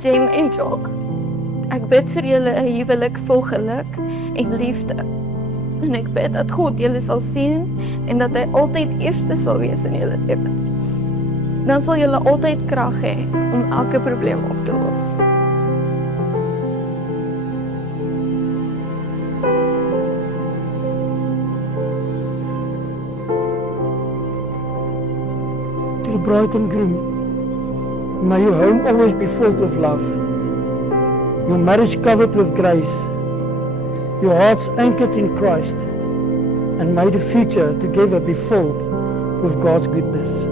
Jem en Jock, ek bid vir julle 'n huwelik vol geluk en liefde. En ek bid dat God julle sal seën en dat hy altyd eerste sal wees in julle lewens. Dan sal julle altyd krag hê om elke probleem op te los. To the bride and groom, may your home always be filled with love, your marriage covered with grace, your hearts anchored in Christ, and may the future together be filled with God's goodness.